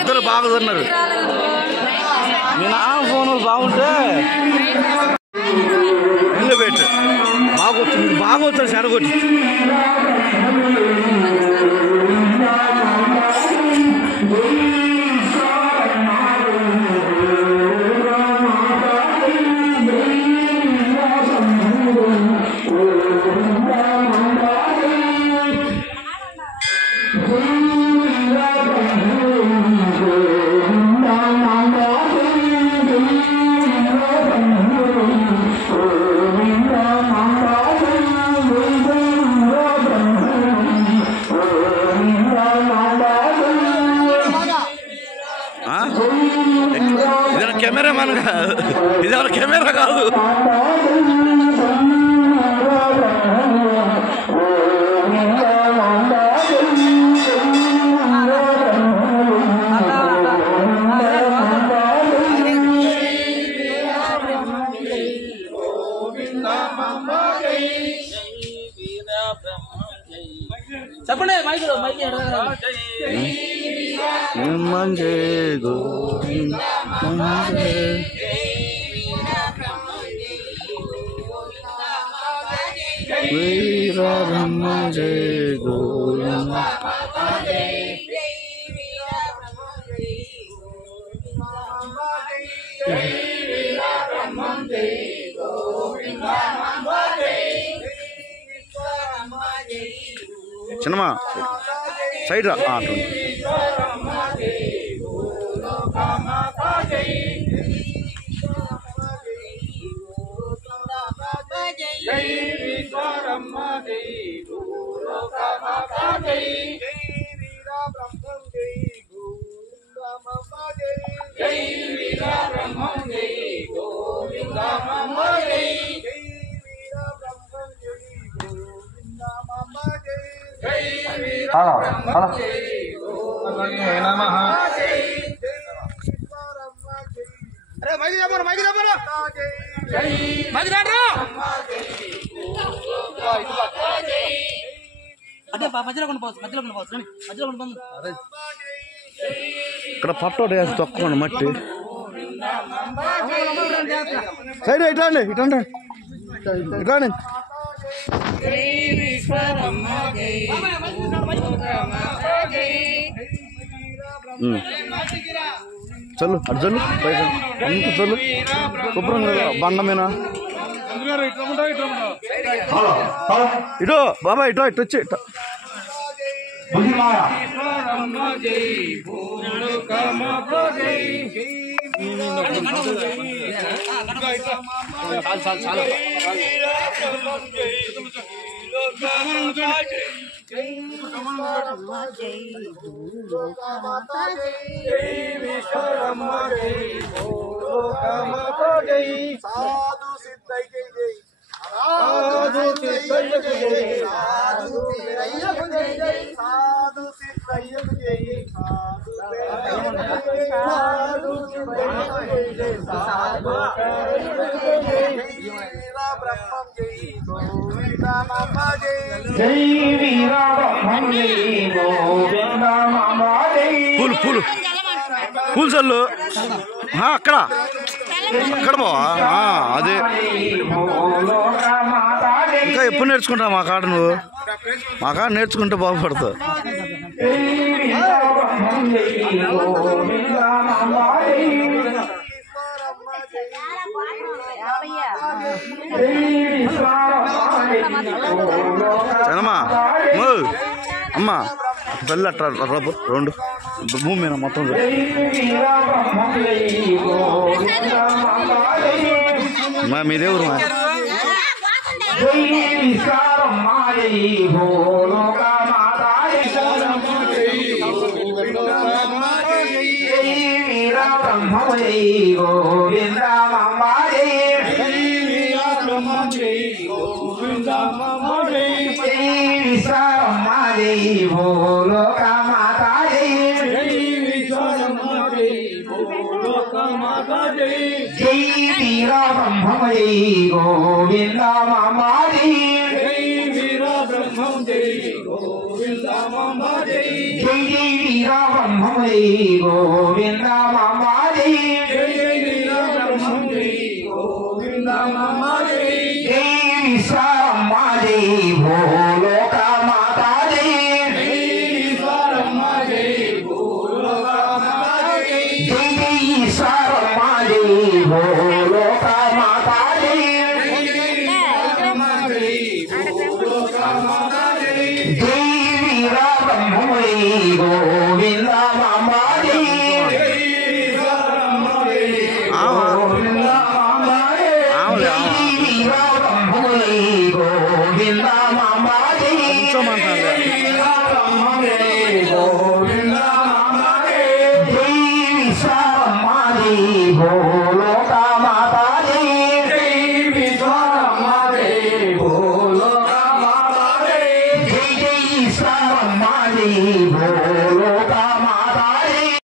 ఇద్దరు బాగా తిన్నారు. మీ నాన్న ఫోన్ బాగుంటే ఇల్లు పెట్టు బాగా వచ్చింది, బాగా వచ్చారు చెడగొట్టి. ఇదే కెమెరా మన కాదు, ఇది కెమెరా కాదు. చెప్పండి మైక్ మైక్ మంజే వీర బ్రహ్మ జయ గోవింద చిన్నమా సైడ్ రా. అరే మైకి చెప్పరు మైకి చెప్పరు మైకి దాండ్రు మధ్యలో కొన్ని పోవచ్చు మధ్యలో కొన్ని పొందు ఇక్కడ పట్టోడు వేసి తొక్కకుండా మట్టి సైడ్ ఇట్లాండి ఇట్లాండి చల్లు అటు చల్లు పైకి అంత చల్లు శుభ్రంగా బండ మీద ఇటు బాబా ఇటు వచ్చి సాధు సిద్ధయ్య జై సాధు సిద్ధయ్య జై సాధు సిద్ధయ్య జై సాధు సిద్ధయ్య జై సాధు సిద్ధయ్య జై సాధు వీర బ్రహ్మం జై గోవిందమాంబ జై జై వీర బ్రహ్మం జై గోవిందమాంబ జై పూలు చల్లు అక్కడ బావా అదే ఇంకా ఎప్పుడు నేర్చుకుంటావు మా కాడ నువ్వు మా కాడ నేర్చుకుంటే బాగుపడతావు సరేమ్మా అమ్మా తల్లి అట్లా రబ్బు రెండు భూమి మీద మొత్తం మా మీదే ఊరు మా జై వీర బ్రహ్మం జై గోవిందమాంబ జై జై వీర బ్రహ్మం జై గోవిందమాంబ జై జై వీర బ్రహ్మం జై గోవిందమాంబ జై జై వీర బ్రహ్మం జై గోవిందమాంబ జై జై విశ్వమ్మ జై భూలోక మాత జై జై విశ్వమ్మ జై భూలోక మాత జై జై విశ్వమ్మ జై భూలోక మాత జై జై వీర బ్రహ్మం జై గోవిందమాంబ జై గోవిందమాంబ జై